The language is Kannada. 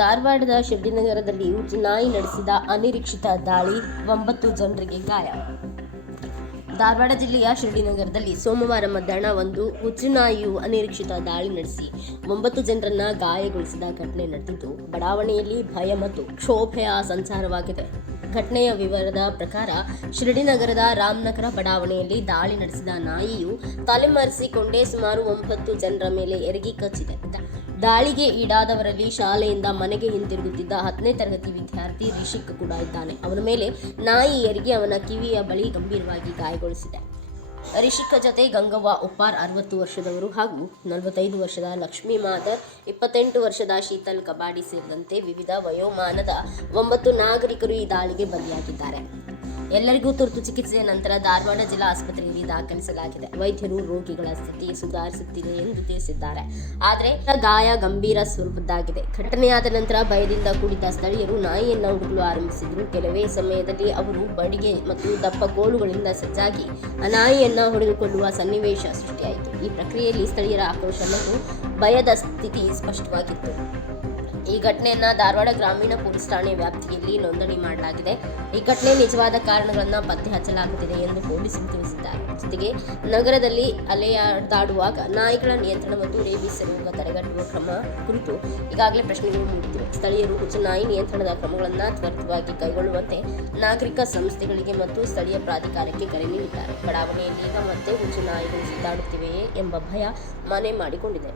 ಧಾರವಾಡದ ಶಿರಡಿನಗರದಲ್ಲಿ ನಾಯಿ ನಡೆಸಿದ ಅನಿರೀಕ್ಷಿತ ದಾಳಿ, 9 ಜನರಿಗೆ ಗಾಯ. ಧಾರವಾಡ ಜಿಲ್ಲೆಯ ಶಿರಡಿನಗರದಲ್ಲಿ ಸೋಮವಾರ ಮಧ್ಯಾಹ್ನ ಒಂದು ಹುಚ್ಚುನಾಯಿಯು ಅನಿರೀಕ್ಷಿತ ದಾಳಿ ನಡೆಸಿ 9 ಜನರನ್ನ ಗಾಯಗೊಳಿಸಿದ ಘಟನೆ ನಡೆದಿದ್ದು, ಬಡಾವಣೆಯಲ್ಲಿ ಭಯ ಮತ್ತು ಕ್ಷೋಭೆಯ ಸಂಚಾರವಾಗಿದೆ. ಘಟನೆಯ ವಿವರದ ಪ್ರಕಾರ, ಶಿರಡಿನಗರದ ರಾಮನಗರ ಬಡಾವಣೆಯಲ್ಲಿ ದಾಳಿ ನಡೆಸಿದ ನಾಯಿಯು ತಲೆಮರೆಸಿಕೊಂಡೇ ಸುಮಾರು 9 ಜನರ ಮೇಲೆ ಎರಗಿ ಕಚ್ಚಿದೆ. ದಾಳಿಗೆ ಈಡಾದವರಲ್ಲಿ ಶಾಲೆಯಿಂದ ಮನೆಗೆ ಹಿಂತಿರುಗುತ್ತಿದ್ದ 10ನೇ ತರಗತಿ ವಿದ್ಯಾರ್ಥಿ ರಿಷಿಕ್ ಕೂಡ ಇದ್ದಾನೆ. ಅವನ ಮೇಲೆ ನಾಯಿ ಎರಗಿ ಅವನ ಕಿವಿಯ ಬಳಿ ಗಂಭೀರವಾಗಿ ಗಾಯಗೊಳಿಸಿದೆ. ರಿಷಿಕ್ ಜೊತೆ ಗಂಗವ್ವ ಉಪ್ಪಾರ್ 60 ವರ್ಷದವರು ಹಾಗೂ 45 ವರ್ಷದ ಲಕ್ಷ್ಮೀ ಮಾದರ್, 28 ವರ್ಷದ ಶೀತಲ್ ಕಬಾಡಿ ಸೇರಿದಂತೆ ವಿವಿಧ ವಯೋಮಾನದ 9 ನಾಗರಿಕರು ಈ ದಾಳಿಗೆ ಬಲಿಯಾಗಿದ್ದಾರೆ. ಎಲ್ಲರಿಗೂ ತುರ್ತು ಚಿಕಿತ್ಸೆಯ ನಂತರ ಧಾರವಾಡ ಜಿಲ್ಲಾ ಆಸ್ಪತ್ರೆಯಲ್ಲಿ ದಾಖಲಿಸಲಾಗಿದೆ. ವೈದ್ಯರು ರೋಗಿಗಳ ಸ್ಥಿತಿ ಸುಧಾರಿಸುತ್ತಿದೆ ಎಂದು ತಿಳಿಸಿದ್ದಾರೆ. ಆದರೆ ಗಾಯ ಗಂಭೀರ ಸ್ವರೂಪದ್ದಾಗಿದೆ. ಘಟನೆಯಾದ ನಂತರ ಭಯದಿಂದ ಕೂಡಿದ್ದ ಸ್ಥಳೀಯರು ನಾಯಿಯನ್ನು ಹುಡುಕಲು ಆರಂಭಿಸಿದರು. ಕೆಲವೇ ಸಮಯದಲ್ಲಿ ಅವರು ಬಡಿಗೆ ಮತ್ತು ದಪ್ಪ ಕೋಲುಗಳಿಂದ ಸಜ್ಜಾಗಿ ಆ ನಾಯಿಯನ್ನು ಹೊಡೆದುಕೊಳ್ಳುವ ಸನ್ನಿವೇಶ ಸೃಷ್ಟಿಯಾಯಿತು. ಈ ಪ್ರಕ್ರಿಯೆಯಲ್ಲಿ ಸ್ಥಳೀಯರ ಆಕ್ರೋಶ ಮತ್ತು ಭಯದ ಸ್ಥಿತಿ ಸ್ಪಷ್ಟವಾಗಿತ್ತು. ಈ ಘಟನೆಯನ್ನು ಧಾರವಾಡ ಗ್ರಾಮೀಣ ಪೊಲೀಸ್ ಠಾಣೆ ವ್ಯಾಪ್ತಿಯಲ್ಲಿ ನೋಂದಣಿ ಮಾಡಲಾಗಿದೆ. ಈ ಘಟನೆ ನಿಜವಾದ ಕಾರಣಗಳನ್ನು ಪತ್ತೆ ಹಚ್ಚಲಾಗುತ್ತಿದೆ ಎಂದು ಪೊಲೀಸರು ತಿಳಿಸಿದ್ದಾರೆ. ಜೊತೆಗೆ ನಗರದಲ್ಲಿ ಅಲೆದಾಡುವಾಗ ನಾಯಿಗಳ ನಿಯಂತ್ರಣ ಮತ್ತು ರೇಬಿಸ್ ರೋಗ ತಡೆಗಟ್ಟುವ ಕ್ರಮ ಕುರಿತು ಈಗಾಗಲೇ ಪ್ರಶ್ನೆಗಳು ಮೂಡುತ್ತಿವೆ. ಸ್ಥಳೀಯರು ಹುಚ್ಚು ನಾಯಿ ನಿಯಂತ್ರಣದ ಕ್ರಮಗಳನ್ನು ತ್ವರಿತವಾಗಿ ಕೈಗೊಳ್ಳುವಂತೆ ನಾಗರಿಕ ಸಂಸ್ಥೆಗಳಿಗೆ ಮತ್ತು ಸ್ಥಳೀಯ ಪ್ರಾಧಿಕಾರಕ್ಕೆ ಕರೆ ನೀಡಿದ್ದಾರೆ. ಬಡಾವಣೆಯಲ್ಲಿ ಈಗ ಮತ್ತೆ ಹುಚ್ಚು ನಾಯಿಗಳು ಸುತ್ತಾಡುತ್ತಿವೆಯೇ ಎಂಬ ಭಯ ಮನೆ ಮಾಡಿಕೊಂಡಿದೆ.